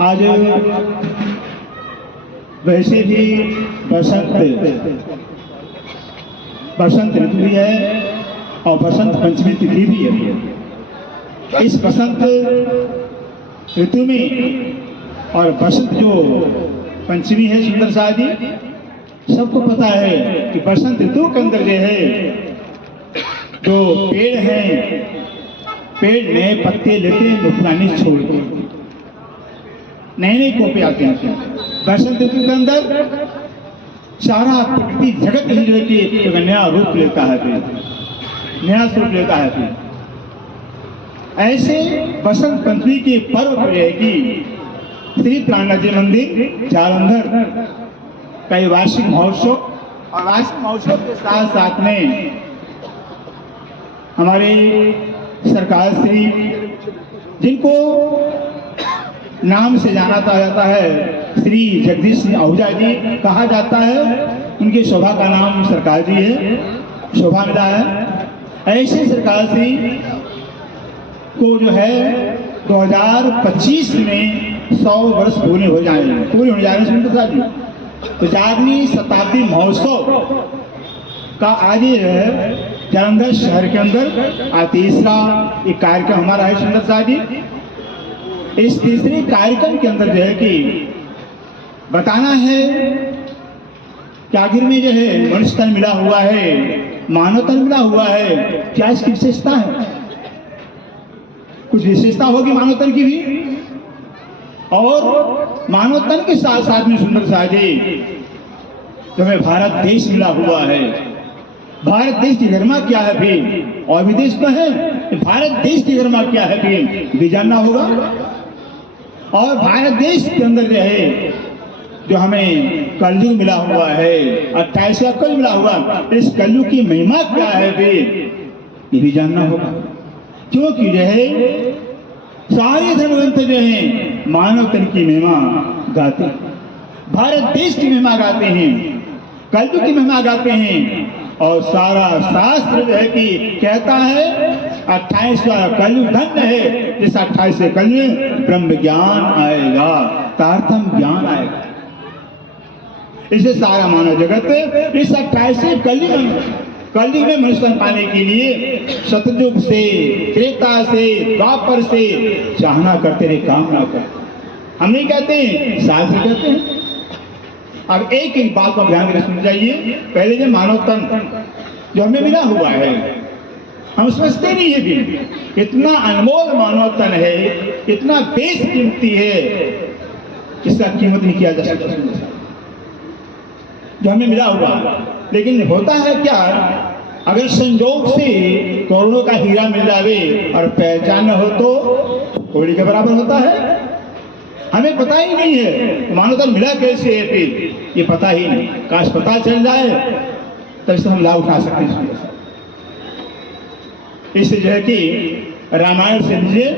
आज वैसे भी बसंत ऋतु भी है और बसंत पंचमी तिथि भी है। इस बसंत ऋतु में और बसंत जो पंचमी है सुंदर साहब जी, सबको पता है कि बसंत ऋतु के अंदर जो है जो पेड़ हैं, पेड़ नए पत्ते लेते हैं, मुफलानी छोड़ते हैं, नए नए कोपे आते हैं। बसंत ऋतु के अंदर सारा प्रकृति जगत ही जो है कि एक नया रूप लेता है, नया स्वरूप लेता है। ऐसे बसंत पंचमी के पर्व पर है कि श्री प्राणनाथ जी मंदिर जालंधर का ये वार्षिक महोत्सव, और वार्षिक महोत्सव के साथ साथ में हमारे सरकार श्री, जिनको नाम से जाना जाता है, श्री जगदीश सिंह आहूजा जी कहा जाता है, उनके शोभा का नाम सरकार जी है, शोभा मिला है। ऐसे सरकार श्री को जो है 2025 में 100 वर्ष पूरे हो जाएंगे सुंदर जी। तो 11वीं शताब्दी महोत्सव का आज है जालंधर शहर के अंदर तीसरा एक कार्यक्रम हमारा है सुंदर साहब जी। इस तीसरे कार्यक्रम के अंदर जो है कि बताना है कि आखिर में जो है मनुष्य तन मिला हुआ है, मानव तन मिला हुआ है, क्या इसकी विशेषता है? कुछ विशेषता होगी मानव तन की भी, और मानव तन के साथ साथ में सुंदर साहब जी जो हमें भारत देश मिला हुआ है, भारत देश की गरिमा क्या है भी, और विदेश में है भारत देश की गरिमा क्या है भी जानना होगा। और भारत देश के अंदर जो है जो हमें कलयुग मिला हुआ है, 28वां कल मिला हुआ, इस कलयुग की महिमा क्या है ये भी जानना होगा। क्योंकि जो है सारे धर्मग्रंथ जो है मानव तन की महिमा गाते हैं, भारत देश की महिमा गाते हैं, कलयुग की महिमा गाते हैं। और सारा शास्त्र जो है कि कहता है 28वां कलयुग धन्य है, जिस 28वें कल में ब्रह्म ज्ञान आएगा, तारतम ज्ञान आएगा। इसे सारा मानव जगत इस 28वें कलयुग में मनुष्य पाने के लिए सतयुग से, त्रेता से, द्वापर से चाहना करते रहे, कामना करते। हम नहीं कहते, शास्त्र कहते हैं। अब एक एक बात को ध्यान में सुन जाइए। पहले जो मानव तन जो हमें मिला हुआ है, हम समझते नहीं है भी इतना अनमोल मानव तन है, इतना बेशकीमती है, इसका कीमत नहीं किया जा सकता जो हमें मिला हुआ। लेकिन होता है क्या, अगर संजोग से करोड़ों का हीरा मिल जावे और पहचान न हो तो कोड़ी के बराबर होता है। हमें पता ही नहीं है मानव तन मिला कैसे है, फिर ये पता ही नहीं। काश पता चल जाए तब इससे हम लाभ उठा सकते हैं। इससे जो है कि रामायण से लीजिए,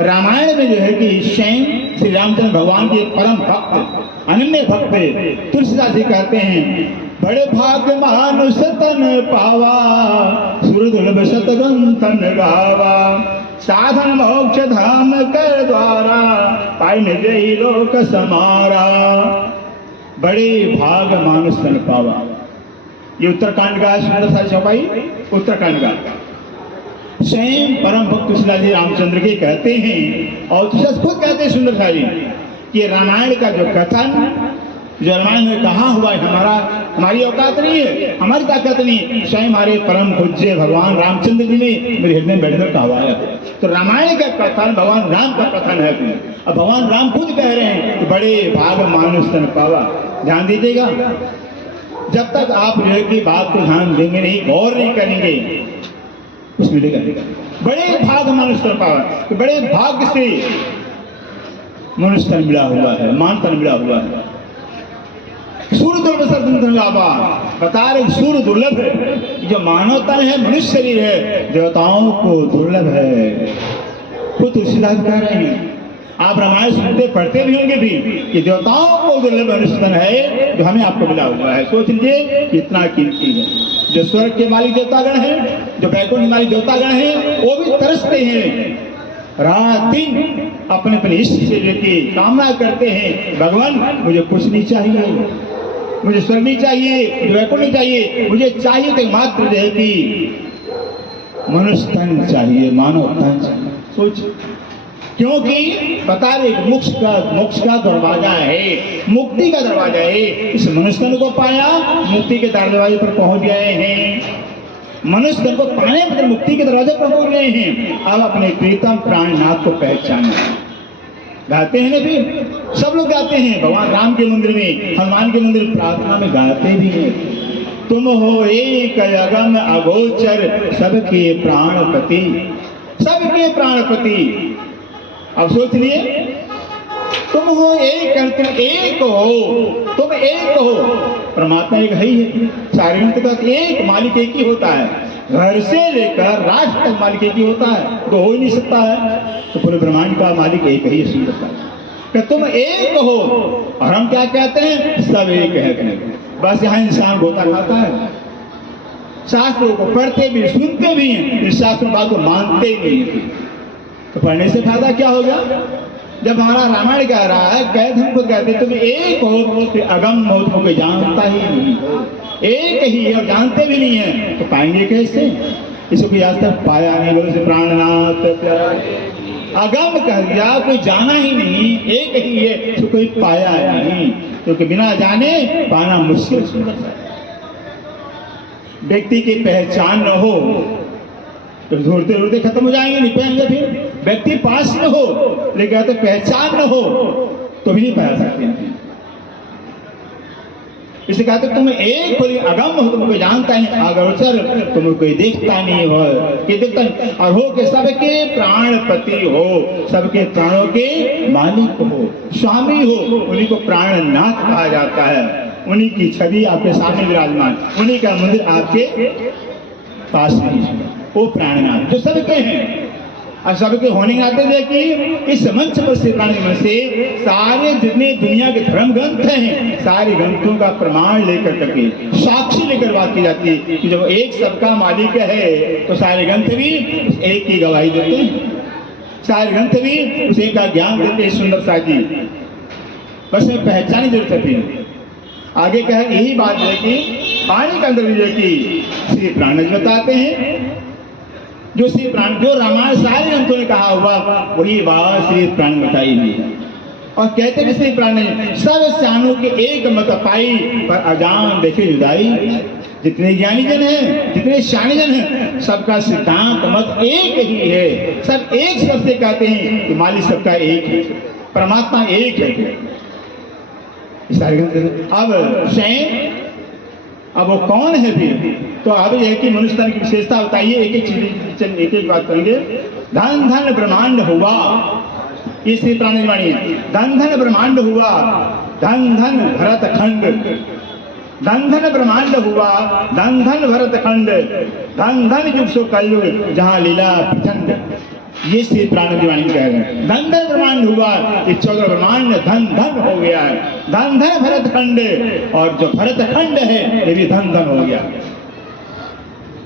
रामायण में जो है कि स्वयं श्री रामचंद्र भगवान के परम भक्त, अनन्य भक्त तुलसीदास जी कहते हैं, बड़े भाग्य मानुष तन पावा, सुर दुर्लभ शतग्रंथन गावा, साधन मोक्ष धाम कर द्वारा, पाई निज लोक समारा। बड़े भाग मानुष तन पावा, ये उत्तरकांड का सुंदर सा चौपाई, उत्तरकांड का स्वयं परम भक्त तुलसीदास जी रामचंद्र के कहते हैं। और तुलसीदास खुद कहते हैं सुंदर सा जी कि रामायण का जो कथन, जो रामायण में कहा हुआ है, हमारी औकात नहीं है, हमारी ताकत नहीं, स्वयं हमारे परम पूज्य भगवान रामचंद्र जी ने मेरे हृदय में बैठकर कहा है। तो रामायण का कथन भगवान राम का कथन है। अब भगवान राम खुद कह रहे हैं कि बड़े भाग मानुष तन पावा। ध्यान दीजिएगा, जब तक आप जो की बात को ध्यान देंगे नहीं, गौर नहीं करेंगे, कुछ मिलेगा। बड़े भाग मानुष तन पावा, तो बड़े भाग्य से मनुष्य तन मिला हुआ है, मान तन मिला हुआ है। सूर्य दुर्लभ बता रहे, सूर्य दुर्लभ है, जो मानव तन है, मनुष्य शरीर है, देवताओं को दुर्लभ है। खुद तुलसीदास कह रहे हैं। आप रामायण सुनते पढ़ते भी होंगे भी कि देवताओं को दुर्लभ मनुष्य तन है जो हमें आपको मिला हुआ है। सोच लीजिए कितना कीमती है। जो स्वर्ग के मालिक देवतागण हैं, जो बैकुंठ मालिक देवतागण हैं, वो भी तरसते हैं रात दिन अपने अपने इष्ट से लेके कामना करते हैं, भगवान मुझे कुछ नहीं चाहिए, मुझे स्वर्ग नहीं चाहिए, मुझे वैकुंठ नहीं चाहिए, मुझे चाहिए तो मात्र जो है कि मनुष्य तन चाहिए, मानव तन चाहिए। सोच, क्योंकि बता रहे मोक्ष का दरवाजा है, मुक्ति का दरवाजा है। इस मनुष्य तन को पाया, मुक्ति के दरवाजे पर पहुंच गए हैं। मनुष्य तन को पाने पर मुक्ति के दरवाजे पर पहुंच गए हैं। अब अपने प्रीतम प्राणनाथ को पहचाने, गाते हैं ना, फिर सब लोग गाते हैं। भगवान राम के मंदिर में, हनुमान के मंदिर प्रार्थना में गाते भी हैं, तुम हो एक अगम अगोचर सबके प्राणपति, सबके प्राणपति। अब सोच लिए, तुम हो एक, तुम एक हो, तुम एक हो। परमात्मा एक है ही है, सारे का एक मालिक एक ही होता है। घर से लेकर राष्ट्र तक मालिक एक ही होता है, तो हो ही नहीं सकता है। तो पूरे ब्रह्मांड का मालिक एक ही सुंदरता है कि तुम एक हो। और हम क्या कहते हैं, सब एक है। बस यहाँ इंसान गोता खाता है, शास्त्रों को पढ़ते भी सुनते भी हैं, इस शास्त्रों बात को मानते ही नहीं है। तो पढ़ने से फायदा क्या हो गया? जब हमारा रामायण कह रहा है, कैद हमको कहते तुम एक हो, तो अगम हो, तुमको जानता ही नहीं, एक ही है और जानते भी नहीं है, तो पाएंगे कैसे? इसको कोई आज तक पाया नहीं, बोले से प्राणनाथ अगम कह दिया, कोई जाना ही नहीं, एक ही है, तो कोई पाया नहीं, क्योंकि बिना जाने पाना मुश्किल। व्यक्ति की पहचान न हो तो ढूंढते ढूंढते खत्म हो जाएंगे, नहीं पाएंगे। फिर व्यक्ति पास न हो, लेकिन तो पहचान न हो तो भी नहीं पा सकते हैं। इसे कहते तुम एक हो, अगम हो, तुमको जानता है, अगोचर तुमको कोई देखता नहीं हो, कि देखता नहीं, और हो के सबके प्राणपति हो, सबके प्राणों के मालिक हो, स्वामी हो। उन्हीं को प्राणनाथ कहा जाता है। उन्हीं की छवि आपके सामने विराजमान, उन्हीं का मंदिर आपके पास में, वो प्राणनाथ जो सबके हैं। और सबके होने के नाते देखिए, इस मंच पर से प्राणी में से सारे जितने दुनिया के धर्म ग्रंथ हैं, सारे ग्रंथों का प्रमाण लेकर करके, साक्षी लेकर बात की जाती है कि जब एक सबका मालिक है तो सारे ग्रंथ भी उस एक की गवाही देते हैं, सारे ग्रंथ भी उस एक का ज्ञान देते हैं। सुंदर सा जी, बस में पहचानी जरूरत है। आगे कहे यही बात है कि पानी के अंदर भी कि श्री प्राण बताते हैं, जो श्री प्राण, जो रामायण सारे ग्रंथों ने कहा हुआ वही बात श्री प्राण बताई हुई है। और कहते हैं श्री प्राण ने सब स्यानों के एक मत पाई, पर अजान देखे जुदाई। जितने ज्ञानी जन हैं, जितने शानी जन हैं, सबका सिद्धांत मत एक ही है। सब एक शब्द से कहते हैं कि मालिक सबका एक है, परमात्मा एक है। सारे ग्रंथ अब स्वयं, अब वो कौन है फिर? तो अब यह कि मनुष्य तन की विशेषता बताइए, एक एक चीज, एक एक बात करेंगे। धन धन ब्रह्मांड हुआ, ये श्री प्राणी वाणी है। धन धन ब्रह्मांड हुआ, धन धन भरत खंड, धन धन ब्रह्मांड हुआ, धन धन भरत खंड, धन धन युग सो कलयुग जहाँ लीला प्रचंड। ये श्री प्राण की वाणी कह रहे हैं। धन धन ब्रह्मांड हुआ, ये 14 ब्रह्मांड धन धन हो गया है। धन धन भरत खंड, और जो भरत खंड है ये भी धन धन हो गया,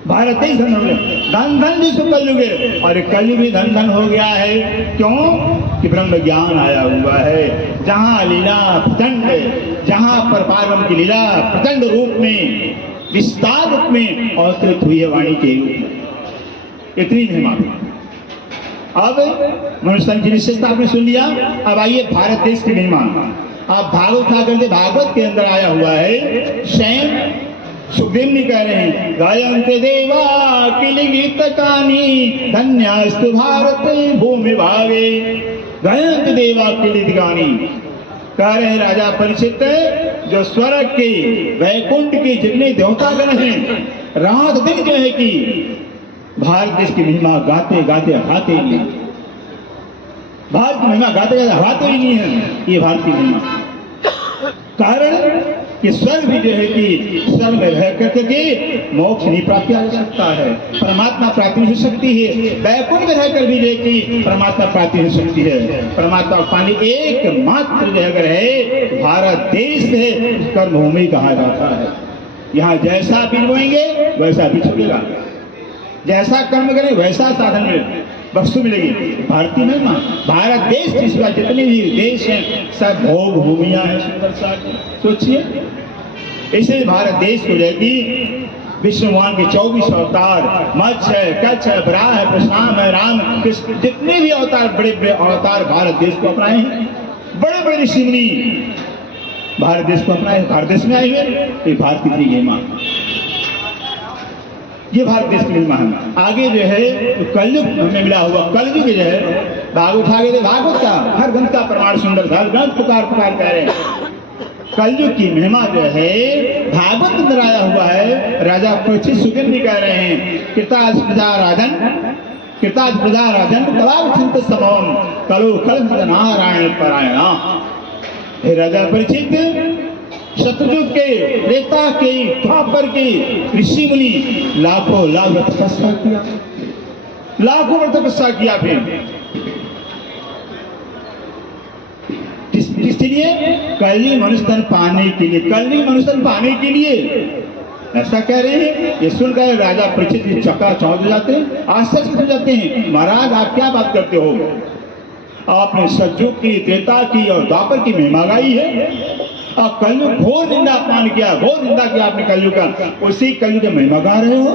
भारत ही धन हो गया। धन धन भी कलयुग है, और कलयुग भी धन धन हो गया है। क्यों? कि ब्रह्म ज्ञान आया हुआ है। जहाँ लीला प्रचंड, जहाँ पर पार्वती की लीला प्रचंड रूप में, विस्तार रूप में अवतरित हुई है वाणी के रूप में। इतनी महिमा। अब मनुष्य की विशेषता आपने सुन लिया। अब आइए भारत देश की महिमा। आप भागवत सागर, भागवत के अंदर आया हुआ है। स्वयं सुखदेव ने कह रहे हैं, गायन्ते देवा किल गीत कानी, धन्यास्तु भारत भूमि भागे। गायन्ते देवा किल गीत गानी, कह रहे हैं राजा परीक्षित, जो स्वर्ग के, वैकुंठ के जितने देवतागण हैं, रात दिन जो है कि भारत देश की महिमा गाते गाते हाते ही, भारत की महिमा गाते गाते हाते ही नहीं है। ये भारत की महिमा कारण कि स्वर्ग भी जो है कि स्वर्ग में रह करके मोक्ष नहीं प्राप्त किया जा सकता है, परमात्मा प्राप्ति हो सकती है। वैकुंठ में रहकर भी जो कि परमात्मा प्राप्ति हो सकती है। परमात्मा पानी एकमात्र जो अगर है भारत देश है, कर्म भूमि कहा जाता है। यहाँ जैसा बीज बोएंगे वैसा बीज उगेगा, जैसा कर्म करें वैसा साधन मिले। बख्शू मिलेगी। भारतीय महिमा, भारत देश जिसका जितने भी देश हैं सब भोग भूमियां हैं सुंदर सा। सोचिए, इसलिए भारत देश को जाएगी विष्णु भगवान के 24 अवतार, मत्स्य है, कच्छ है, बराह है, प्रशाम है, राम कृष्ण, जितने भी अवतार, बड़े बड़े अवतार भारत देश को अपनाए हैं। बड़े बड़े ऋषि मुनि भारत देश को अपनाए, भारत देश में आए हुए। ये भारत की महिमा, ये भारत देश की महिमा है। आगे जो है तो कलयुग हमें मिला हुआ, कलयुग जो है भागवत आगे भागवत का हर ग्रंथ का प्रमाण सुंदर था, ग्रंथ पुकार पुकार कह रहे हैं। कलयुग की महिमा जो है भागवत अंदर आया हुआ है। राजा परीक्षित सुखदेव भी कह रहे हैं, कृताज प्रजा राजन कलाव चिंत समम कलो कल नारायण परायणा। हे राजा परीक्षित, शत्रुयुग के, त्रेता के, द्वापर के ऋषि मुनि लाखों लाख तपस्या किया, लाखों वर्ष तपस्या किया। फिर किसके लिए? कली मनुष्य तन पाने के लिए, कली मनुष्य तन पाने के लिए ऐसा कह रहे हैं। ये सुनकर राजा परीक्षित चकाचौंध हो जाते हैं, आश्चर्य हो जाते हैं। महाराज आप क्या बात करते हो? आपने सतयुग की, त्रेता की और द्वापर की महिमा गाई है और कलयुग घोर निंदा अपमान किया, घोर निंदा किया आपने कलयुग का। उसी कलयुग की महिमा गा रहे हो,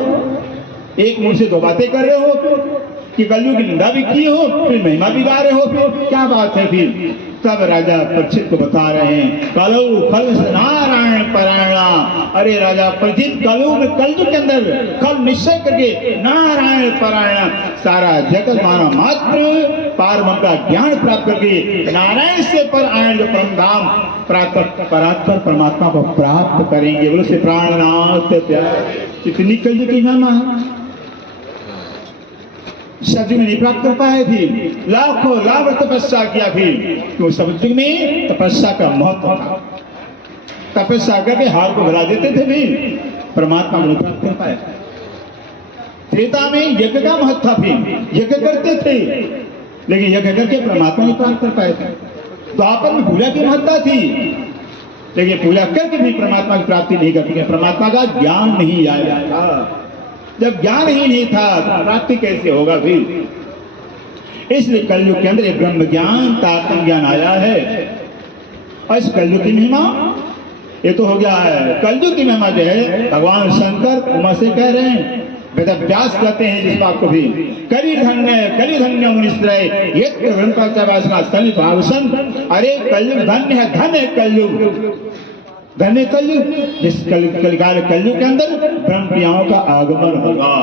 एक मुंह से दो बातें कर रहे हो कि कलयुग की निंदा भी की हो, फिर महिमा भी गा रहे हो, फिर क्या बात है? फिर तब राजा परीक्षित को बता रहे हैं, कलौ खल नारायण परायणा। अरे राजा परीक्षित, कलयुग के अंदर कल निश्चय करके नारायण परायण, सारा जगत मानव मात्र पारब्रह्म का ज्ञान प्राप्त करके नारायण से पर आयन जो परम धाम परात्पर परमात्मा को प्राप्त करेंगे। बोलो से प्राणनाथ प्यार। इतनी कलयुग की महिमा है, सतयुग में नहीं प्राप्त कर पाए। फिर लाखों लाख तपस्या किया, फिर क्यों? सतयुग में तपस्या का महत्व था, तपस्या करके हार को भरा देते थे, भी परमात्मा को प्राप्त कर पाए। त्रेता में यज्ञ का महत्व था, फिर यज्ञ करते थे लेकिन यज्ञ करके परमात्मा नहीं प्राप्त कर पाए थे। द्वापर में पूजा की महत्ता थी लेकिन पूजा करके भी परमात्मा की प्राप्ति नहीं करती, परमात्मा का ज्ञान नहीं आया था। जब ज्ञान ही नहीं था तो प्राप्ति कैसे होगा? फिर इसलिए कलयुग के अंदर एक ब्रह्म ज्ञान, तात्म ज्ञान आया है। और इस कलयुग की महिमा, ये तो हो गया है कलयुग की महिमा जो है भगवान शंकर उमा से कह रहे हैं। वेद व्यास कहते हैं जिस बात को भी, कली धन्य मुनिश्रय यत्र ग्रंथाचार्य कलि भावसन। अरे कलयुग धन्य है, धन है कलयुग, धन्य कलयुग। जिस कलिकाल कलयुग के अंदर ब्रह्म क्रियाओं का आगमन होगा।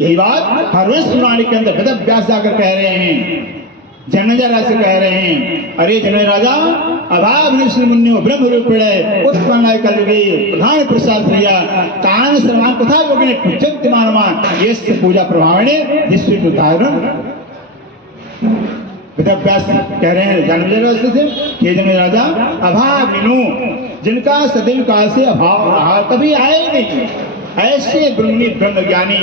यही बात हर वर्ष सुनाने के अंदर वेद व्यास जाकर कह रहे हैं, जनमेजय राजा से कह रहे हैं, अरे जनमेजय राजा अभाव ऋषि मुन्यो ब्रह्म रूपिणे उत्पन्न कलयुगे प्रधान प्रसाद क्रिया तान सर्वान कथा योगिने पूजन्ति मानवान यस्य पूजा प्रभावने विश्व उदाहरण। वेदव्यास कह रहे हैं जनमेजय राजा से, हे जनमेजय राजा, अभाव जिनका सदैव काल से अभाव रहा, कभी आए नहीं, ऐसे ब्रह्म ज्ञानी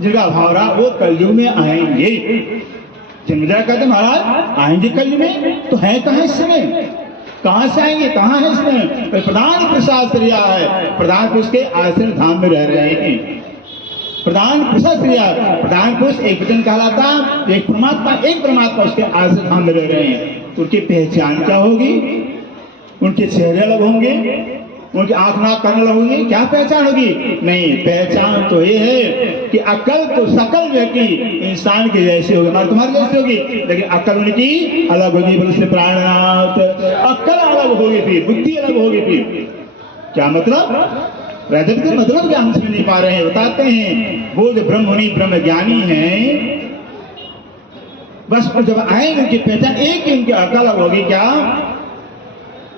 जिनका अभाव रहा वो कलयुग में आएंगे। जनमेजय कहते महाराज आएंगे कलयुग में, तो है कहाँ इस समय? कहाँ से आएंगे? कहाँ है इसमें? प्रधान प्रसाद क्रिया है, प्रधान पुरुष के आश्रम धाम में रह रहे हैं। प्रधान प्रसाद क्रिया, प्रधान पुरुष एक वचन कहलाता, एक परमात्मा उसके आश्रम धाम में रह रहे हैं। उनकी पहचान क्या होगी? उनके चेहरे अलग होंगे, उनकी आंख नाक कान अलग होंगी, क्या पहचान होगी? नहीं, पहचान तो ये है कि अकल तो सकल व्यक्ति इंसान के जैसे होगी, हमारे तुम्हारे जैसे होगी, लेकिन अकल उनकी अलग होगी। बोले से प्राणनाथ, अकल अलग होगी, फिर बुद्धि अलग होगी। फिर क्या मतलब? रजत के मतलब क्या हम समझ नहीं पा रहे हैं, बताते हैं। वो जो ब्रह्ममुनि ब्रह्म ज्ञानी हैं, बस जब आएंगे उनकी पहचान एक ही, उनकी अकल अलग होगी। क्या?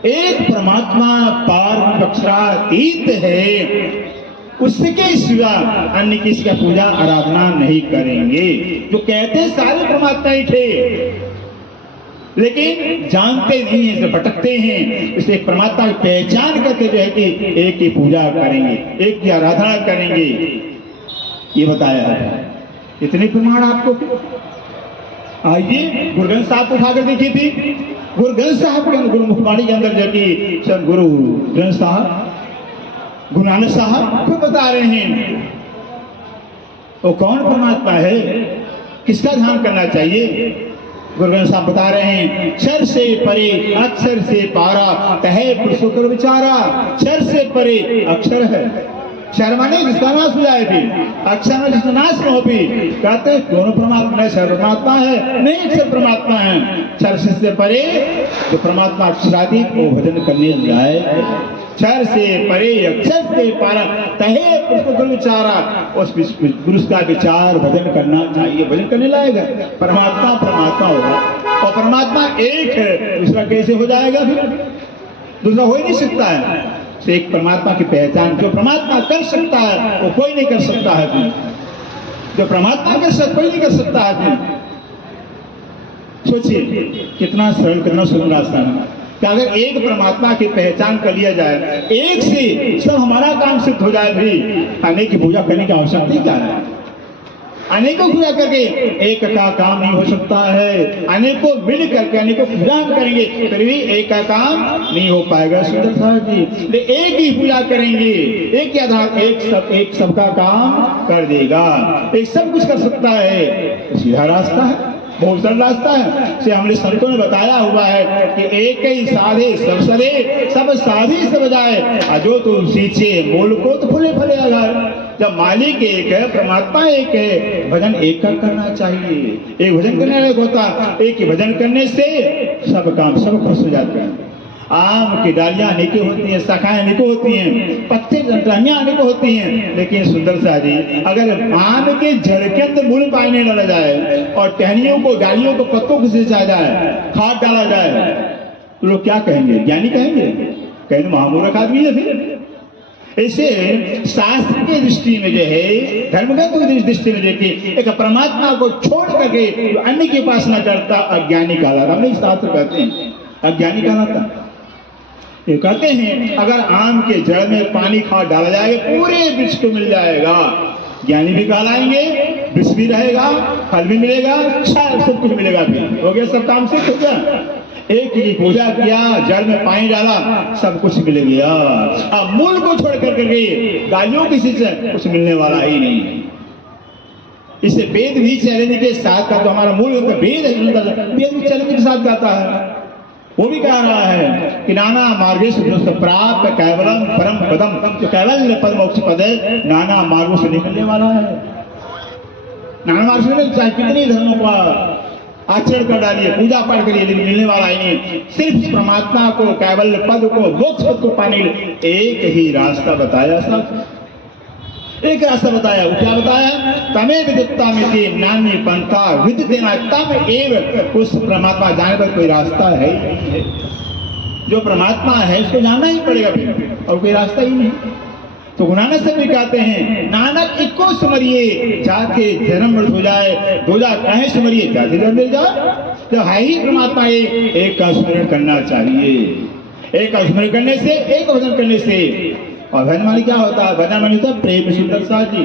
एक परमात्मा पार अक्षरातीत है, उसके सिवा अन्य किसी का पूजा आराधना नहीं करेंगे। जो कहते सारे परमात्मा ही थे लेकिन जानते नहीं है, भटकते हैं। इसलिए परमात्मा की पहचान करके जो है कि एक की पूजा करेंगे, एक की आराधना करेंगे, ये बताया है। इतने प्रमाण आपको। आइए गुरु ग्रंथ साहब को उठाकर देखी थी, गुरु ग्रंथ साहब के गुरु मुखबाणी के अंदर जो कि सब गुरु ग्रंथ साहब, गुरु नानक साहब खुद बता रहे हैं वो कौन परमात्मा है, किसका ध्यान करना चाहिए? गुरु ग्रंथ साहब बता रहे हैं, क्षर से परे अक्षर से पारा, कहे पुरुषों कर विचारा। क्षर से परे अक्षर है, क्षर माने जिसका नाश हो जाए भी, अक्षर में जिसका नाश न हो भी। कहते हैं दोनों परमात्मा है, क्षर परमात्मा है नहीं, अक्षर परमात्मा है। क्षर से परे जो परमात्मा अक्षरातीत वो भजन करने जाए। क्षर से परे अक्षर से पारा, कहे पुरुष को विचारा, उस पुरुष का विचार भजन करना चाहिए। भजन करने लायक परमात्मा परमात्मा होगा, और परमात्मा एक है, दूसरा कैसे हो जाएगा? फिर दूसरा हो ही नहीं सकता है। तो एक परमात्मा की पहचान जो परमात्मा कर सकता है वो कोई नहीं कर सकता है। फिर जो परमात्मा कर सकता कोई नहीं कर सकता है। फिर सोचिए कितना सरल, कितना सुंदर रास्ता है कि अगर एक परमात्मा की पहचान कर लिया जाए, एक से सब हमारा काम सिद्ध हो जाए। भी अनेक की पूजा करने की आवश्यकता क्या है? अनेकों पूजा करके एक का काम नहीं हो सकता है। अनेकों मिल करके अनेकों पूजा करेंगे फिर भी एक का काम नहीं हो पाएगा। सुंदर साहब जी एक ही पूजा करेंगे, एक के आधार एक सबका काम कर देगा, एक सब कुछ कर सकता है। सीधा रास्ता है, बहुत सरल रास्ता है। से हमने संतों ने बताया हुआ है कि एक ही साधे सब सदे, सब साधी सब जाए, जो तुम सींचे मूल को तो फूले फले अगर। जब मालिक एक है, परमात्मा एक है, भजन एक का करना चाहिए। एक भजन करने वाला होता, एक ही भजन करने से सब काम सब खुश हो जाते हैं। आम की डालियां अनेकों होती हैं, शाखाएं अनेकों होती हैं, पत्ते टहनियां अनेकों होती हैं, लेकिन सुंदर सा जी अगर आम के जड़ के अंदर मूल पानी डाला जाए और टहनियों को, डालियों को, पत्तों को सिंचा जाए, खाद डाला जाए, तो लोग क्या कहेंगे? ज्ञानी कहेंगे? कहेंगे महामूर्ख आदमी है। फिर ऐसे शास्त्र की दृष्टि में जो है, धर्मगत की दृष्टि में देखिए, एक परमात्मा को छोड़ करके अन्य की उपासना करता अज्ञानी कहलाता। हम शास्त्र कहते हैं अज्ञानी कहलाता। ये कहते हैं अगर आम के जड़ में पानी खाद डाला जाएगा पूरे वृक्ष को मिल जाएगा। ज्ञानी भी कहलाएंगे, वृक्ष भी रहेगा, फल भी मिलेगा, सब कुछ मिलेगा। फिर हो गया, सब काम से हो गया। एक की पूजा किया, जड़ में पानी डाला, सब कुछ मिल गया। अब मूल को छोड़ कर गए, गालियों किसी से कुछ मिलने वाला ही नहीं। इसे वेद भी चैलेंज के साथ का, तो हमारा मूल वेद भी चैलेंज के साथ गाता है। वो भी कह रहा है कि नाना मार्गेश प्राप्त कैवलम परम पदम, जो कैवल्य पद मोक्ष पद है, नाना मार्गों से निकलने वाला है। नाना मार्ग से चाहे कितनी धर्मों का आचरण कर डालिए, पूजा पाठ करिए, लेकिन मिलने वाला ही नहीं। सिर्फ परमात्मा को, कैवल्य पद को, मोक्ष पद को पाने के लिए एक ही रास्ता बताया। सब एक रास्ता बताया। वो क्या बताया? तमे विदिता में नान्य पंथा विदितेना तम एव। उस परमात्मा जाने पर कोई रास्ता है ही नहीं है। जो परमात्मा है उसको जानना ही पड़ेगा, और कोई रास्ता ही नहीं। तो गुरु नानक से भी कहते हैं, नानक इको सुमरिए जाके जन्म मृत हो जाए, दूजा कहे सुमरिए जाके जन्म मिल जाए। तो है ही परमात्मा एक का स्मरण करना चाहिए। एक का स्मरण करने से, एक भजन करने से। और भजन माने क्या होता है? भजन माने होता है प्रेम। सुंदर सा जी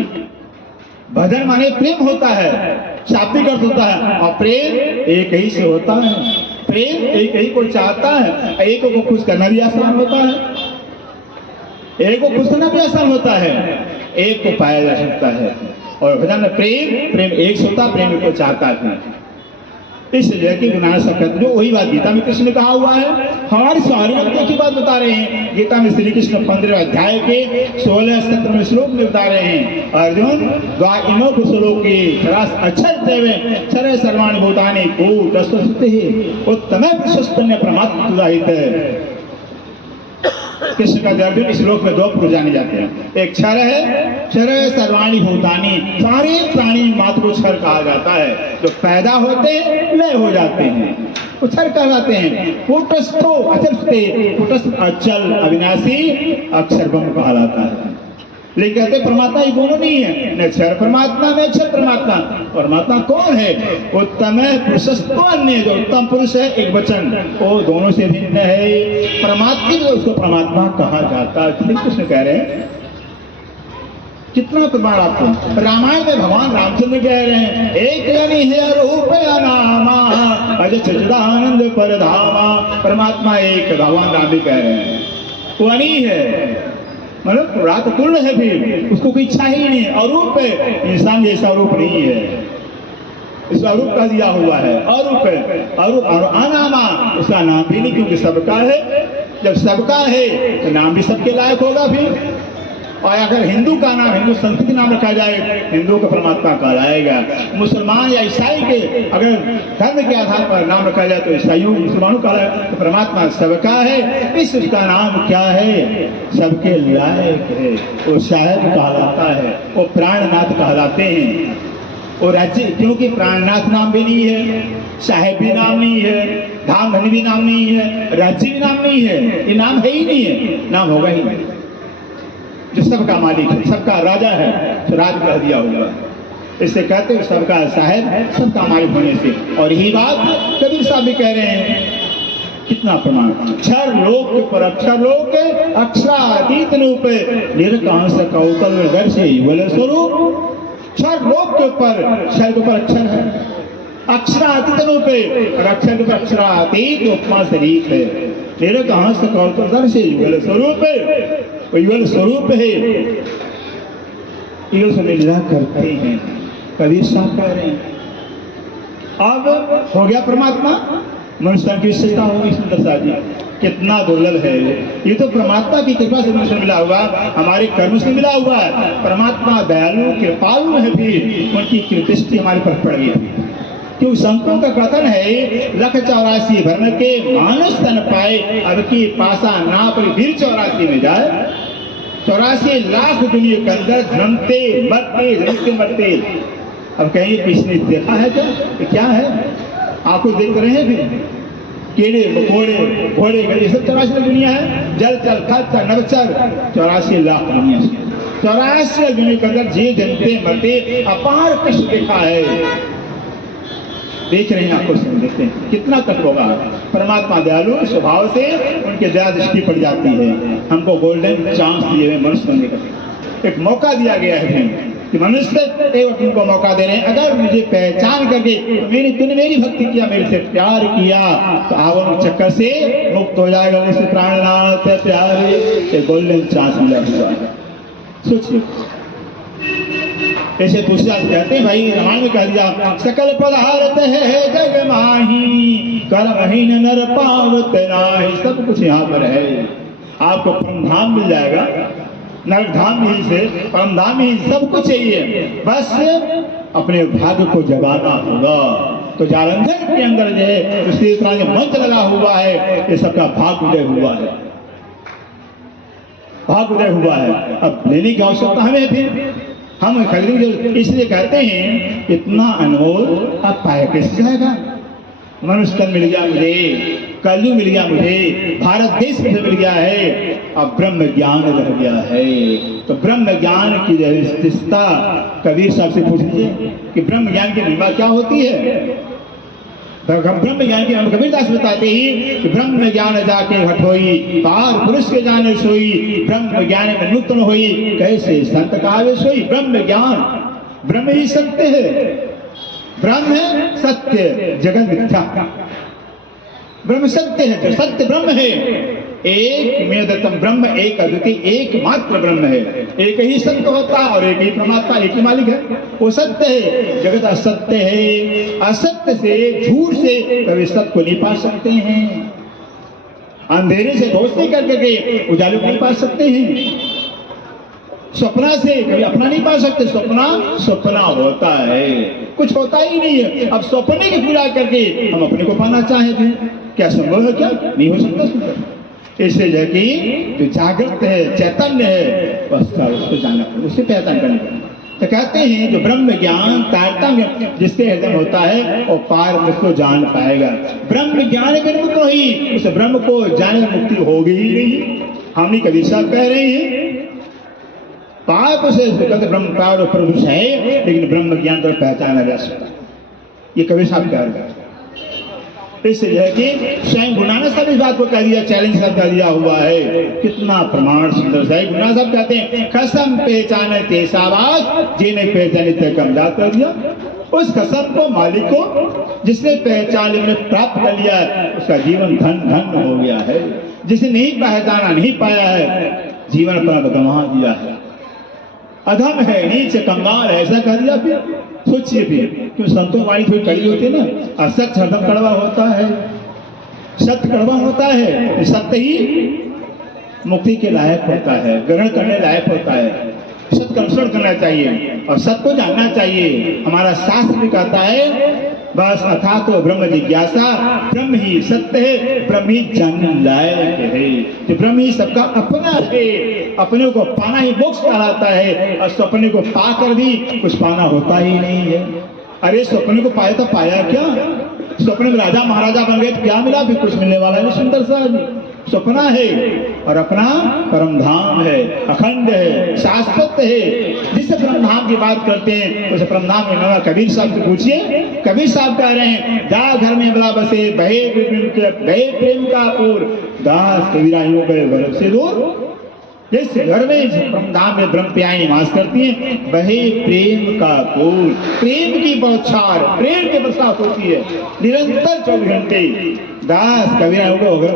भजन माने प्रेम होता है, शाब्दिक अर्थ होता है। और प्रेम एक ही से होता है। प्रेम एक ही को चाहता है, एक को खुश करना भी आसान होता है, एक को खुश करना भी आसान होता है, एक को पाया जा सकता है। और भजन में प्रेम एक से होता, प्रेम को चाहता है। इसलिए कि गुरु नानक साहब जो वही बात गीता में कृष्ण ने कहा हुआ है, हमारी सारी भक्तों की बात बता रहे हैं। गीता में श्री कृष्ण 15 अध्याय के 16-17 श्लोक में बता रहे हैं, अर्जुन द्वाइनो श्लोक के अक्षर देवे क्षर सर्वाणि भूतानि कूटस्थ उत्तम प्रशस्तन्य परमात्मा तुदाहित है। कृष्ण का अर्जुन इस श्लोक में दो पुरुष जाने जाते हैं। एक क्षर है, क्षर सर्वाणि भूतानि, सारे प्राणी मात्र को क्षर कहा जाता है। जो पैदा होते लय हो जाते हैं वो क्षर कहलाते हैं। कूटस्थो अचरस्ते, कूटस्थ अचल अविनाशी अक्षर ब्रह्म कहलाता है। लेकिन कहते परमात्मा ये दोनों नहीं है, न क्षर परमात्मा न अक्षर परमात्मा। परमात्मा कौन है? उत्तम पुरुषस्तो अन्य, जो उत्तम पुरुष है एक वचन, वो दोनों से भिन्न है। परमात्मा जो उसको परमात्मा कहा जाता है। श्री कृष्ण कह रहे हैं, कितना प्रमाण आपको रामायण में भगवान रामचंद्र कह रहे हैं, एक जनी है रूप नामा अज सच्चिदानंद परधामा। परमात्मा एक, भगवान राम भी कह रहे हैं वो अनी है। मतलब रात पूर्ण है, फिर उसको कोई इच्छा ही नहीं, अरूप है, इंसान जैसा रूप नहीं है, इसका रूप कह दिया हुआ है अरूप है, अरूप और अनामा, उसका नाम भी नहीं, क्योंकि सबका है। जब सबका है तो नाम भी सबके लायक होगा फिर। और अगर हिंदू का नाम, हिंदू संस्कृति नाम रखा जाए, हिंदू का परमात्मा कहलाएगा। मुसलमान या ईसाई के अगर धर्म के आधार पर नाम रखा जाए तो ईसाइयों मुसलमानों का तो परमात्मा सबका है, इस उसका नाम क्या है, सबके लायक है। वो साहेब कहलाता है, वो प्राणनाथ कहलाते हैं। और राज्य, क्योंकि प्राणनाथ नाम भी नहीं है, साहेब भी नाम नहीं है, धाम धनी भी नाम नहीं है, राज्य भी नाम नहीं है, ये नाम है ही नहीं है, नाम होगा ही नहीं। जो सबका मालिक है, सबका राजा है, तो राज कह दिया होगा। इससे कहते हैं सबका साहेब है, सबका मालिक होने से। और यही बात कबीर साहब भी कह रहे हैं, कितना प्रमाण, अक्षर लोक पर अक्षर लोक, अक्षरातीत रूप, निरकांश कौतल दर्शे युगल स्वरूप। अक्षर लोक के ऊपर, अक्षर के ऊपर अक्षर है, अक्षरातीत रूप है, और अक्षर के ऊपर अक्षरातीत उपमा शरीफ है। निरकांश कौतल दर्शे युगल स्वरूप है, युगल स्वरूप है, युगल से लीला करते हैं। कबीर साहब कह रहे हैं अब हो गया परमात्मा, मनुष्य की विशेषता होगी। सुंदरता जी कितना दुर्लभ है ये तो परमात्मा की कृपा से मनुष्य मिला हुआ, हमारे कर्म से मिला हुआ है। परमात्मा दयालु कृपालु है, भी उनकी दृष्टि हमारे पर पड़ गई। क्योंकि संतों का कथन है, 184 भरण के मानस तन पाए, अब की पासा ना पर फिर 84 में जाए। 84 लाख दुनिया के अंदर जन्मते मरते जन्मते मरते। अब कहीं किसने देखा है क्या है? आपको देख रहे हैं फिर कीड़े मकोड़े घोड़े गड़े सब 84 दुनिया है। जल चल थल चल नवचर 84 लाख दुनिया से 84 दुनिया के अंदर जे जनते मरते अपार कष्ट देखा है। देख रहे हैं, आपको देखते हैं कितना कष्ट होगा। परमात्मा दयालु स्वभाव से उनके दया दृष्टि पड़ जाती है। हमको गोल्डन चांस दिए हुए मनुष्य बनने का एक मौका दिया गया है कि मनुष्य एक तुमको मौका दे रहे हैं। अगर मुझे पहचान करके तूने मेरी भक्ति किया, मेरे से प्यार किया, तो आवन चक्कर से मुक्त हो जाएगा। मुझसे प्राणनाथ प्यारे गोल्डन चांस मिला हुआ है। सोचिए, ऐसे तुलसीदास कहते हैं, भाई रामायण में कह दिया, सकल पदार्थ है जग माही, कर्महीन नर पावत नाही। सब कुछ यहाँ पर है, आपको परम धाम मिल जाएगा। नरक धाम ही से परम धाम ही सब कुछ चाहिए, बस अपने भाग्य को जगाना होगा। तो जालंधर के अंदर जो है उसी तरह जो मंच लगा हुआ है, ये सबका भाग उदय हुआ है, भाग उदय हुआ है। अब लेने की आवश्यकता हमें फिर हम खरीदेंगे। इसलिए कहते हैं इतना अनमोल अब पाया कैसे जाएगा। मनुष्य तन मिल गया मुझे, कलयुग मिल गया मुझे, भारत देश में मिल गया है, अब ब्रह्म ज्ञान रह गया है। तो ब्रह्म ज्ञान की विशेषता कबीर साहब से पूछ लीजिए कि ब्रह्म ज्ञान की महिमा क्या होती है। ब्रह्म ज्ञान की हम कबीरदास बताते ही कि ब्रह्म ज्ञान जाके हट होई, पार पुरुष के जाने सोई, ब्रह्म ज्ञान में नूतन होई, कैसे संत कहावे सोई। ब्रह्म ज्ञान, ब्रह्म ही सत्य है, ब्रह्म है सत्य, जगत मिथ्या। ब्रह्म सत्य है, जो सत्य ब्रह्म है, एक मेदतम ब्रह्म, एक अद्वितीय एकमात्र ब्रह्म है। एक ही सत्य होता है और एक ही परमात्मा, एक ही मालिक है, वो सत्य है। जगत असत्य है, असत्य से झूठ से कभी सत्य को नहीं पा सकते हैं। अंधेरे से दोस्ती करके उजाले को नहीं पा सकते हैं। सपना से कभी अपना नहीं पा सकते। सपना सपना होता है, कुछ होता ही नहीं है। अब सपने की पूजा करके हम अपने को पाना चाहे थे, क्या संभव है? क्या नहीं हो सकता सुंदर। इसलिए कि जो जागृत है, चैतन्य है, उसको जानना पड़ेगा, उससे पहचान करनी पड़ेगी। तो कहते हैं जो ब्रह्म ज्ञान तारतम्य जिसके हृदय में होता है और पार उसको जान पाएगा। ब्रह्म ज्ञान विमुक्त ही, उस ब्रह्म को जाने मुक्ति होगी ही नहीं। हमने कबीर साहब कह रहे हैं पाप से ब्रह्म पार प्रभुष है, लेकिन ब्रह्म ज्ञान तो पहचाना जा सकता। ये कबीर साहब कह रहे हैं। इसलिए है कि स्वयं गुरु नानक साहब इस बात को कह दिया, चैलेंज साहब कह दिया हुआ है। कितना प्रमाण सुंदर सा है। गुरु नानक साहब कहते हैं कसम पहचाने तेसावास, जिन्हें पहचाने तय कमदार कर दिया। उस कसम को, मालिक को जिसने पहचान में प्राप्त कर लिया है, उसका जीवन धन धन हो गया है। जिसे नहीं पहचाना, नहीं पाया है, जीवन अपना गंवा दिया है, अधम है, नीच कंगाल है, ऐसा कह दिया। फिर सोचिए, फिर क्यों संतों वाणी थोड़ी कड़ी होती है ना। असत्य हरदम कड़वा होता है, सत्य कड़वा होता है। सत्य ही मुक्ति के लायक होता है, ग्रहण करने लायक होता है। सत्य का अनुसरण करना चाहिए और सत्य को जानना चाहिए। हमारा शास्त्र भी कहता है बस अथा तो ब्रह्म जिज्ञासा, ब्रह्म ही सत्य है, ब्रह्म ही जानने लायक है। तो ब्रह्म ही सबका अपना है, अपने को पाना ही मोक्ष कहलाता है। और सपने को पाकर भी कुछ पाना होता ही नहीं है। अरे सपने को पाया तो पाया क्या? सपने में राजा महाराजा बन गए तो क्या मिला? भी कुछ मिलने वाला नहीं। सुंदर सा सपना है और अपना परम धाम है, अखंड है, शाश्वत है। जिस परम धाम की बात करते हैं उस परम धाम में कबीर साहब से पूछिए। कबीर साहब कह रहे हैं जा घर में बला बसे बहे प्रेम का पूर, दास कबीरा यूं गए बरफ से दूर। जिस घर में ब्रह्मधाम में ब्रह्म प्याई निवास करती है, बहे प्रेम का पूर, प्रेम की बौछार, प्रेम की बरसात होती है निरंतर 24 घंटे। दास कबीरा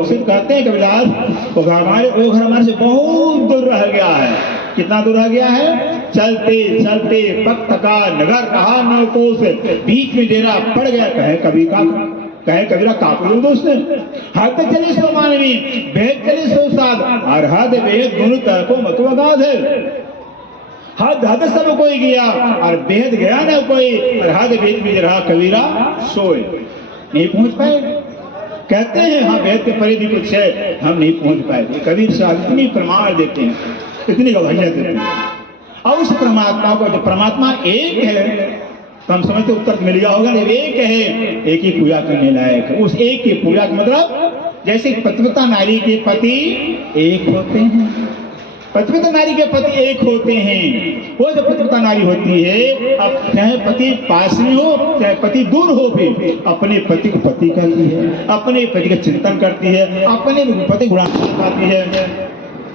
सिर्फ कहते हैं कबीरदास वो घर हमारे से बहुत दूर रह गया है। कितना दूर रह गया है? चलते चलते पग थका, नगर रहा न कोस, बीच में डेरा पड़ गया। कहे कबीरा कापुर दोस्त हद चले सो मानवी, भेद चले सो साध, और हद भेद दोनों तरफों मतवागाध है। हद सब कोई गया और भेद गया न कोई, और हद भेद में रहा कबीरा सोए। नहीं पहुंच पाए। कहते हैं हाँ भेद के परे भी कुछ है, हम नहीं पहुंच पाए। कबीर साहब इतनी प्रमाण देते हैं, इतनी गवाहियां देते हैं। और उस परमात्मा को, जो परमात्मा एक है तो हम समझते उत्तर मिल गया होगा। एक है, एक ही पूजा करने लायक है। उस एक की पूजा का मतलब जैसे पतिव्रता नारी के पति एक होते हैं, पतिव्रता नारी के पति एक होते हैं। वो जो पतिव्रता नारी होती है, अब चाहे पति पास में हो चाहे पति दूर हो, भी अपने पति को पति करती है, अपने पति का चिंतन करती है, अपने पति गुणा पाती है।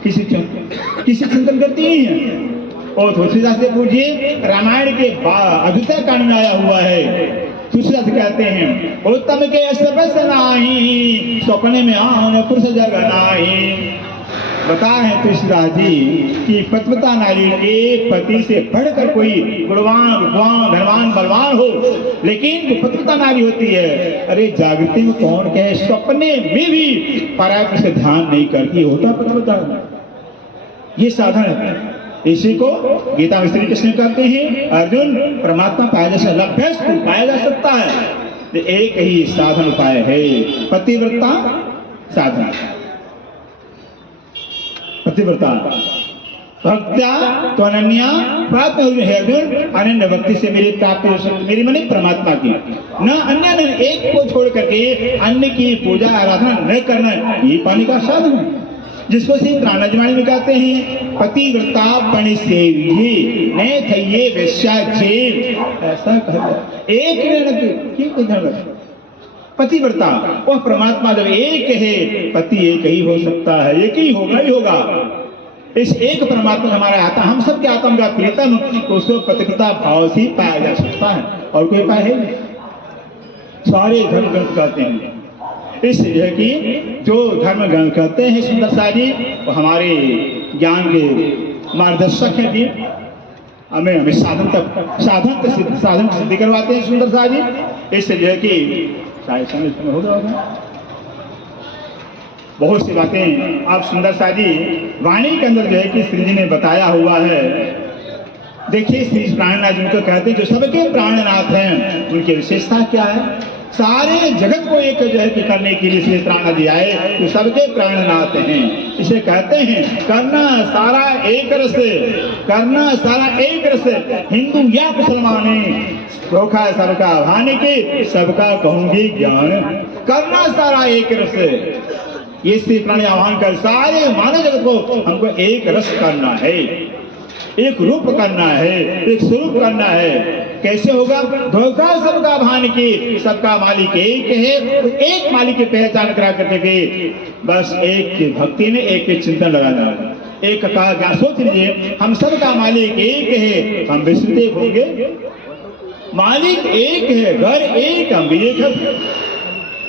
किसी चिंतन करती नहीं है। और तुलसीदास से पूछिए, रामायण के अद्वितीय कांड में आया हुआ है। तुलसीदास कहते हैं उत्तम के सबस नाही, सपने में आन पुरुष जग नाही। बताए हैं तुलसीदास जी कि पतिव्रता नारी के पति से बढ़कर कोई गुणवान विद्वान धनवान बलवान हो, लेकिन जो पतिव्रता नारी होती है, अरे जागृति में कौन कहे, सपने में भी पराय से ध्यान नहीं करती, होता पतिव्रता। ये साधन है। इसी को गीता में श्री कृष्ण कहते हैं अर्जुन परमात्मा पाया जा लभ्य पाया जा सकता है। तो एक ही साधन उपाय है, पतिव्रता साधन। पतिव्रता भक्त्या तो अनन्या प्राप्त है अर्जुन, अनन्य भक्ति से मेरी प्राप्ति हो सकती, मेरी मनी परमात्मा की। न अन्य एक को छोड़ करके अन्य की पूजा आराधना न करना, ये पाने का साधन है। जिसको श्री प्राणाजमानी में कहते हैं पतिव्रता पणि सेविये ने थइये वेश्याचेर, ऐसा कहता एक पतिव्रता वह परमात्मा जब एक है, पति एक ही हो सकता है, एक ही होगा ही होगा। इस एक परमात्मा हमारा आता, हम सबके आत्मा का प्रीतम, तो उसको पतिव्रता भाव से पाया जा सकता है, और कोई उपाय है? सारे धर्म ग्रंथ कहते हैं इसलिए कि जो धर्म ग्रंथ कहते हैं सुंदर सा जी, वो हमारे ज्ञान के मार्गदर्शक हैं जी। हमें साधन सिद्धि करवाते हैं सुंदर सा जी। इसलिए कि समय हो गया होगा, बहुत सी बातें आप सुंदर सा जी वाणी के अंदर जो है कि श्री जी ने बताया हुआ है। देखिए श्री प्राणनाथ जी को कहते हैं जो सबके प्राणनाथ हैं, उनकी विशेषता क्या है? सारे जगत को एक जो है कि करने के लिए श्री प्राणनाथ जी आए, तो सबके प्राणनाथ हैं। इसे कहते हैं करना सारा एक रस, करना सारा एक रस, हिंदू या मुसलमान धोखा सबका भाने के, सबका कहूंगी ज्ञान, करना सारा एक रस। ये श्री प्राणी आह्वान कर सारे मानव जगत को हमको एक रस करना है, एक रूप करना है, एक स्वरूप करना है। कैसे होगा? धोखा सबका भान की, सबका मालिक एक है, एक मालिक की पहचान करा करके बस एक की भक्ति में एक के चिंतन लगाना है। एक का क्या सोच लीजिए, हम सबका मालिक एक है, हम विश्व एक होंगे। मालिक एक है, घर एक, हम भी एक है।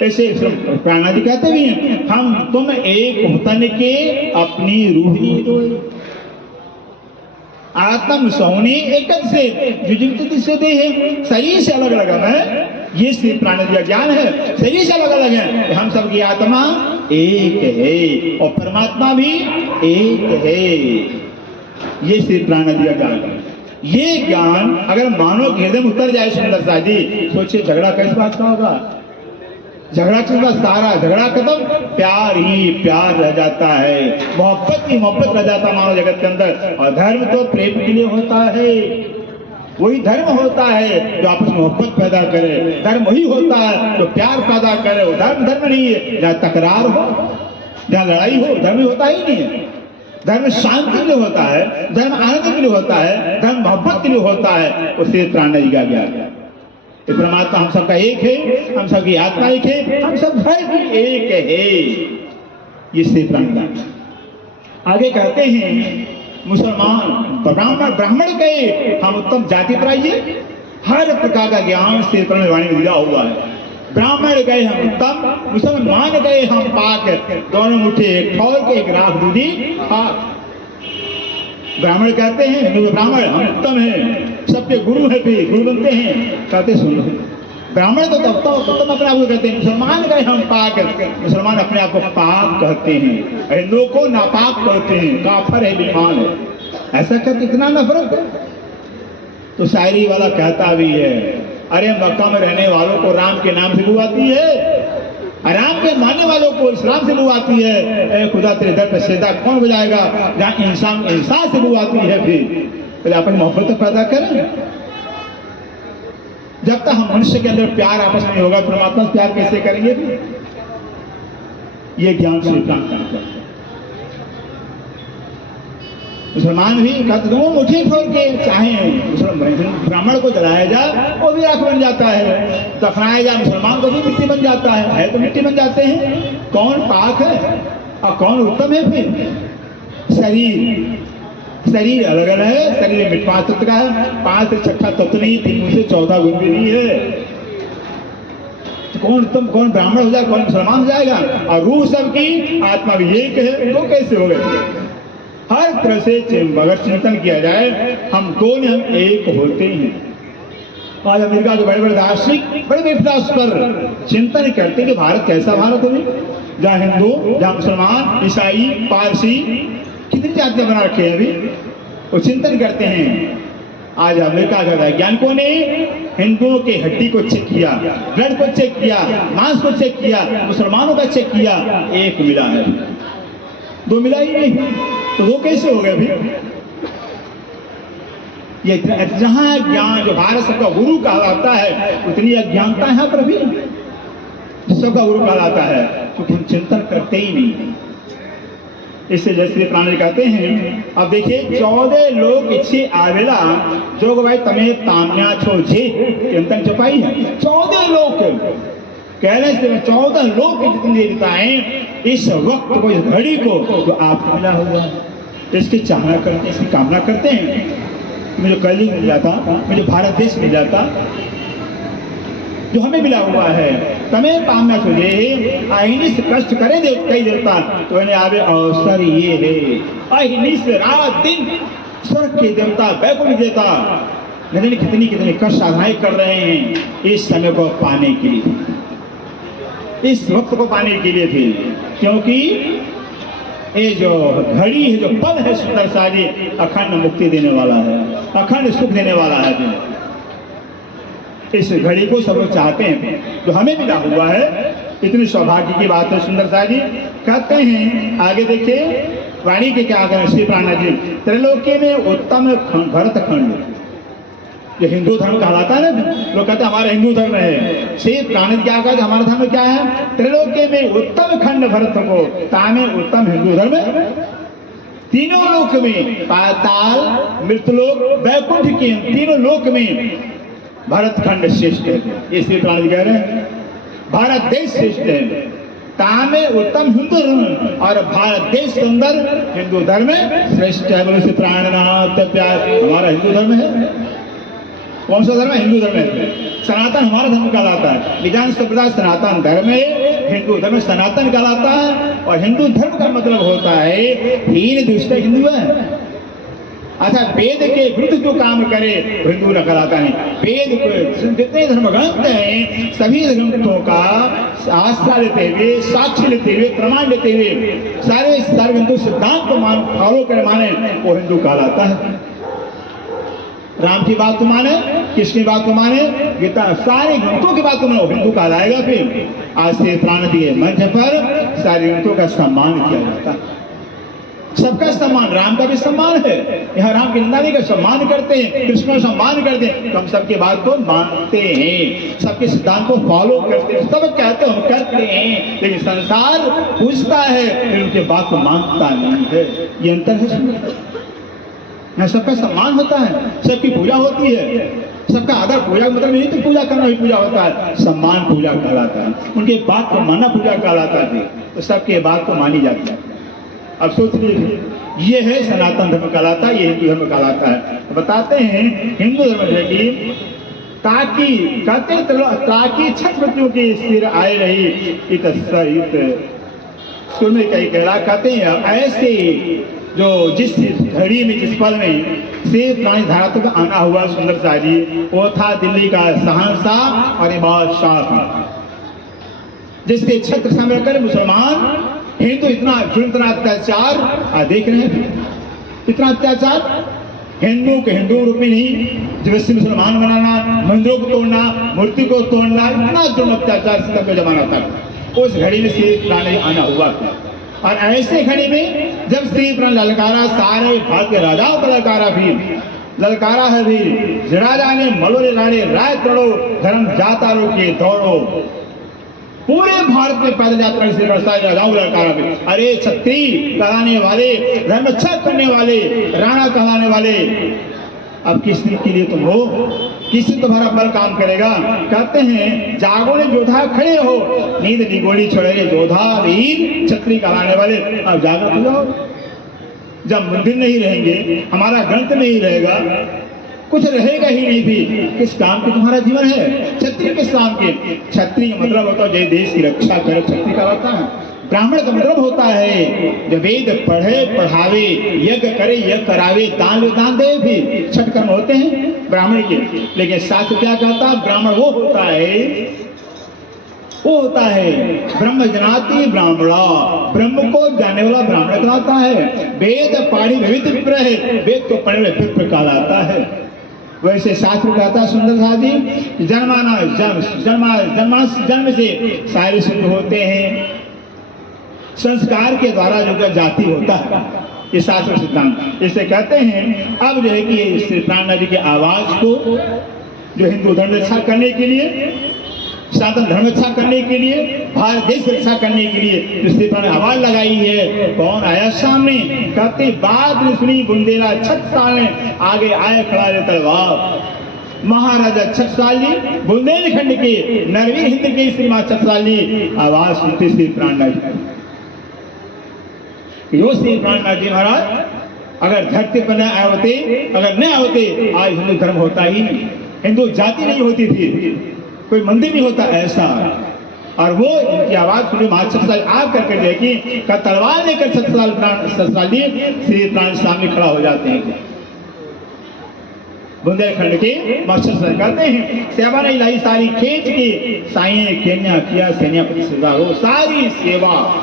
ऐसे प्राणादि कहते भी हैं, हम तुम एक तन के अपनी रूह ही दो, आत्म सोनी एक से जुजुप्ति से दे है, शरीर से अलग अलग है। ये श्री प्राणादि का ज्ञान है, शरीर से अलग अलग है। हम सबकी आत्मा एक है और परमात्मा भी एक है। ये श्री प्राणादि का ज्ञान है। ये ज्ञान अगर मानव के हृदय में उतर जाए सुंदर सा जी, सोचिए झगड़ा किस बात का होगा? झगड़ा किस बात? सारा झगड़ा खत्म, प्यार ही प्यार रह जाता है, मोहब्बत ही मोहब्बत रह जाता है मानव जगत के अंदर। और धर्म तो प्रेम के लिए होता है, वही धर्म होता है जो आपस में मोहब्बत पैदा करे। धर्म वही होता है जो प्यार पैदा करे। वो धर्म नहीं है जहाँ तकरार हो, जहाँ लड़ाई हो, धर्म होता ही नहीं है। धर्म शांति के लिए होता है, धर्म आनंद के लिए होता है, धर्म मोहब्बत के लिए होता है। उससे प्राणादि का ज्ञान है। तो परमात्मा हम सबका एक है, हम सबकी आत्मा एक है, हम सब घर भी एक है। ये से प्राणादि। आगे कहते हैं मुसलमान ब्राह्मण कहे हम उत्तम जाति पर आइए, हर प्रकार का ज्ञान से वाणी में दिया हुआ है। ब्राह्मण गए हम उत्तम, मुसलमान गए हम पाक, दोनों मुठे एक ठौर के एक राख दूधी खाक। ब्राह्मण कहते हैं हिंदू ब्राह्मण हम उत्तम हैं, सबके गुरु हैं, फिर गुरु बनते हैं। कहते सुन लो, ब्राह्मण तो उत्तम अपने आप को कहते हैं, मुसलमान गए हम पाक, मुसलमान अपने आप को पाक कहते हैं, हिंदुओं को नापाक कहते हैं, काफर है, बेईमान है। ऐसा कहते इतना नफरत। तो शायरी वाला कहता भी है, अरे मक्का में रहने वालों को राम के नाम से बुआती है, राम के मानने वालों को इस्लाम से बुआती है। खुदा तेरे दर पर सजदा कौन बजाएगा? जहाँ इंसान इंसान से बुआती है। फिर पहले अपन मोहब्बत तो पैदा करें। जब तक हम मनुष्य के अंदर प्यार आपस में होगा, परमात्मा से प्यार कैसे करेंगे? ये ज्ञान से प्राप्त करते हैं। मुसलमान भी कहते दो मुठ्ठी खोल के चाहे ब्राह्मण को जलाया जाए वो भी राख बन जाता है, दफनाया जाए मुसलमान को भी मिट्टी बन जाता है तो मिट्टी बन जाते हैं। कौन पाक है और कौन उत्तम है? फिर शरीर अलग अलग है। शरीर में 5 तत्व का है, 5 से 6 तत्व नहीं, 3 से 14 गुण भी नहीं है। तो कौन उत्तम, कौन ब्राह्मण हो जाए, कौन मुसलमान हो जाएगा? और रूह सबकी आत्मा भी एक है, तो कैसे हो गए? हर तरह से अगर चिंतन किया जाए, हम दोनों हम एक होते हैं। आज अमेरिका के बड़े बड़े दार्शनिक बड़े विपदास पर चिंतन करते कि भारत कैसा भारत होगी, जहाँ हिंदू, जहाँ मुसलमान, ईसाई, पारसी, कितनी जातियां बना रखे हैं। अभी वो चिंतन करते हैं। आज अमेरिका के वैज्ञानिकों ने हिंदुओं के हड्डी को चेक किया, ब्लड को चेक किया, मांस को चेक किया, मुसलमानों का चेक किया, एक मिला है, 2 मिला ही नहीं। तो वो कैसे हो गए? भी ये जहां ज्ञान जो भारत सबका गुरु कहलाता है, उतनी अज्ञानता है पर भी जो सबका गुरु कहलाता है, क्योंकि हम चिंतन करते ही नहीं। इससे जैसे प्राणी कहते हैं, अब देखिए 14 लोग इच्छे आवेला जो भाई तमें ताम्या छो जे चिंतन छुपाई है। 14 लोग कहने से 14 लोग जितनी देवताएं इस वक्त को, इस घड़ी को जो आपको मिला हुआ है, इसकी चाहना करते, इसकी कामना करते हैं। मुझे कली मिल जाता, मुझे भारत देश मिल जाता, जो हमें मिला हुआ है। तमें पामना तुझे आईनी से कष्ट करे कई देवता, तो इन्हें आवे अवसर ये है। आईनी से रात दिन स्वर्ग के देवता, वैकुंठ देवता न जाने कितनी कितनी कष्ट साधनाएं कर रहे हैं इस समय को पाने के लिए, इस वक्त को पाने के लिए भी। क्योंकि ये जो घड़ी है, जो पल है सुंदर सा जी, अखंड मुक्ति देने वाला है, अखंड सुख देने वाला है। इस घड़ी को सब लोग चाहते हैं, जो हमें मिला हुआ है। इतनी सौभाग्य की बात है सुंदर सा जी। कहते हैं आगे देखिए वाणी के क्या करें श्री प्राणा जी, त्रैलोक्य में उत्तम भरत खंड, जो हिंदू धर्म कहलाता है ना, लोग कहते हैं हमारा हिंदू धर्म है। श्री प्राणी क्या कहते हमारा धर्म क्या है? त्रैलोक्य में उत्तम खंड भरत को, तामे उत्तम हिंदू धर्म है। तीनों लोक में, पाताल, मृतलोक, वैकुंठ के तीनों लोक में भारत खंड श्रेष्ठ है। ये श्री प्राणी कह रहे हैं भारत देश श्रेष्ठ है, तामे उत्तम हिंदू धर्म, और भारत देश सुंदर हिंदू धर्म श्रेष्ठ है। बोले श्री प्राणनाथ प्यार, हमारा हिंदू धर्म है। कौन सा धर्म है? हिंदू धर्म है। सनातन हमारा धर्म कहलाता है, विज्ञान संप्रदाय सनातन धर्म है, हिंदू धर्म सनातन कहलाता है। और हिंदू धर्म का मतलब होता है हीन दुष्ट हिंदू है। अच्छा, वेद के विरुद्ध जो काम करे हिंदू न कहलाता है। वेद को जितने धर्म ग्रंथ हैं सभी ग्रंथों का आस्था लेते हुए, साक्षी लेते हुए, प्रमाण लेते हुए सारे हिंदू सिद्धांत को फॉलो कर माने वो हिंदू कहलाता है। राम की बात को माने, कृष्ण की बात को माने, गीता सारे ग्रंथों की बात को माने, हिंदू कहलाएगा। फिर आज से प्राण दिए मंच पर सारे ग्रंथों का सम्मान किया जाता है, सबका सम्मान, राम का भी सम्मान है। यहाँ राम की निंदा नहीं कर, सम्मान करते हैं, कृष्ण का सम्मान करते हैं, तो हम सबके बात को मानते हैं, सबके सिद्धांत को फॉलो करते हैं, सब कहते हैं हम करते हैं। लेकिन संसार पूछता है फिर उनके बात को मानता नहीं है। ये अंतर है। यहाँ सबका सम्मान होता है, सबकी पूजा होती है, सबका आदर। पूजा मतलब नहीं तो पूजा करना ही पूजा होता है, सम्मान पूजा कहलाता है, उनके बात को मानना पूजा कहलाता है। तो सबके बात को मानी जाती है। अब सोच लीजिए, ये है सनातन धर्म कहलाता है, ये हिंदू धर्म कहलाता है। तो बताते हैं हिंदू धर्म है कि ताकि कहते ताकि छत्रपतियों के सिर आए रही इत में कई कहला कहते हैं ऐसे जो जिस घड़ी में, जिस पल में से प्राणी धरातल पर आना हुआ सुंदर शाह जी, वो था दिल्ली का शहंशाह और बादशाह था, जिसके छत्र सामने कर मुसलमान हिंदू इतना अत्याचार देख रहे हैं। इतना अत्याचार हिंदू के हिंदू रूप में नहीं, जबरदस्ती मुसलमान बनाना, मंदिरों को तोड़ना, मूर्ति को तोड़ना, इतना जुर्म अत्याचार तक का जमाना था। उस घड़ी में श्री प्राण आना हुआ। और ऐसे घड़ी में जब श्री प्राण ललकारा, सारे भारत के राजाओं को ललकारा, भी ललकारा है भी राजा ने मलोरे राणे राय तड़ो धर्म जातारों के दौड़ो, पूरे भारत में पैदल यात्रा से राजाओं ललकारा में। अरे छत्री कहलाने वाले, धर्मच्छा करने वाले, राणा कहलाने वाले, अब किस के लिए तुम हो? किसी तुम्हारा बल काम करेगा? कहते हैं जागोले जोधा खड़े हो, नींद निगोली छोड़े जोधा वीर छत्री कहलाने वाले। अब जागा तो जाओ। जब मंदिर नहीं रहेंगे, हमारा ग्रंथ नहीं रहेगा, कुछ रहेगा ही नहीं, भी किस काम के तुम्हारा जीवन है? क्षत्रिय किस काम के? क्षत्रिय का मतलब होता है जो देश की रक्षा करे, क्षत्रिय का होता है। ब्राह्मण का मतलब होता है जो वेद पढ़े पढ़ावे, यज्ञ करे यज्ञ करावे, दान दे, भी छठ कर्म होते हैं ब्राह्मण के। लेकिन शास्त्र क्या कहता है? ब्राह्मण वो होता है ब्रह्म जनाति ब्राह्मणा, ब्रह्म को जानने वाला ब्राह्मण कहलाता है। वेद पाणी विविध विप्र है, वेद को पढ़ने वाले विप्र कहलाता है। वैसे शास्त्र कहता है सुंदर साथी, जन्म से सारे सिद्ध होते हैं, संस्कार के द्वारा जो जाति होता है, ये शास्त्र सिद्धांत। इसे कहते हैं अब जो है कि श्री प्राणनाथ जी की आवाज को जो हिंदू धर्म रक्षा करने के लिए, सनातन धर्म रक्षा करने के लिए, भारत देश रक्षा करने के लिए श्री प्राण आवाज लगाई है। कौन आया सामने? कहते बात ने सुनी बुंदेला छत्रसाल ने, आगे आए खड़ा रे तलवार। महाराजा छत्रसाल जी बुंदेलखंड के नरवीर हिंद के श्री मां छत्रसाल जी आवाज सुनते श्री प्राणनाथ जी। यो श्री प्राणनाथ जी महाराज अगर धरती पर न आवते, अगर न आवते, आज हिंदू धर्म होता ही नहीं, हिंदू जाति नहीं होती थी, कोई मंदिर नहीं होता ऐसा। और वो इनकी आवाज सुने महाछत्रसाल आग करके देखी का तलवार लेकर छत्रसाल जी श्री प्राण सामने खड़ा हो जाते हैं। बुंदेलखंड के महाछत्रसाल कहते हैं सेवा नहीं लाई सारी खेच के साई केन्या किया सेनापति सुधारो, सारी सेवा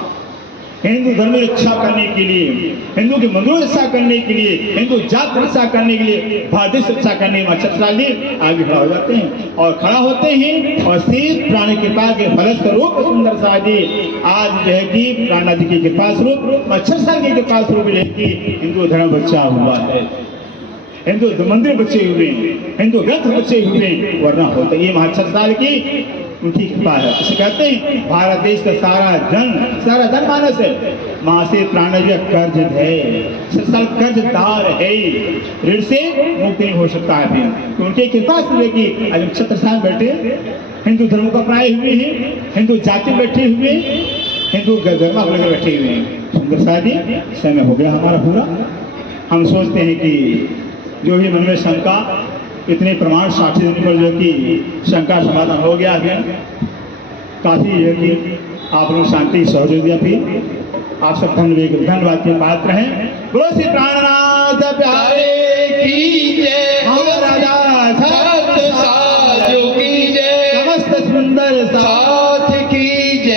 हिंदू धर्म रक्षा करने के लिए, हिंदू के मंदिरों रक्षा करने के लिए, हिंदू जात रक्षा करने के लिए, भारत देश रक्षा करने में छत्रसाल जी आगे खड़ा हो जाते हैं और खड़ा होते हैं। और श्री प्राण कृपा के फलस्वरूप सुंदर शाह जी आज जो है कि प्राणनाथ जी की कृपा स्वरूप, छत्रसाल की कृपा स्वरूप जो है कि हिंदू धर्म बचा हुआ है, हिंदू मंदिर बचे हुए, हिंदू ग्रंथ बचे हुए, वरना होता ये महाछत्रसाल की उनकी कृपा है। इसे कहते हैं भारत देश का सारा जनमानस है मां से प्राणनाथ जी कर्ज है, छत्रसाल कर्जदार है, ऋण से मुक्त नहीं हो सकता है। तो उनकी कृपा से कि आज छत्रसाल बैठे हिंदू धर्म को अपनाए हुए हैं, हिंदू जाति बैठे हुए, हिंदू धर्म को बैठे हुए हैं। सुंदर शाह जी समय हो गया हमारा पूरा। हम सोचते हैं कि जो भी मन में शंका इतने प्रमाण साक्षी देने पर जो कि शंका समाधान हो गया है। काफी जो कि आप लोग शांति सहयोग दिया फिर आप सब धन्यवाद के पात्र हैं। बोलो श्री प्राणनाथ प्यारे की जय। राजा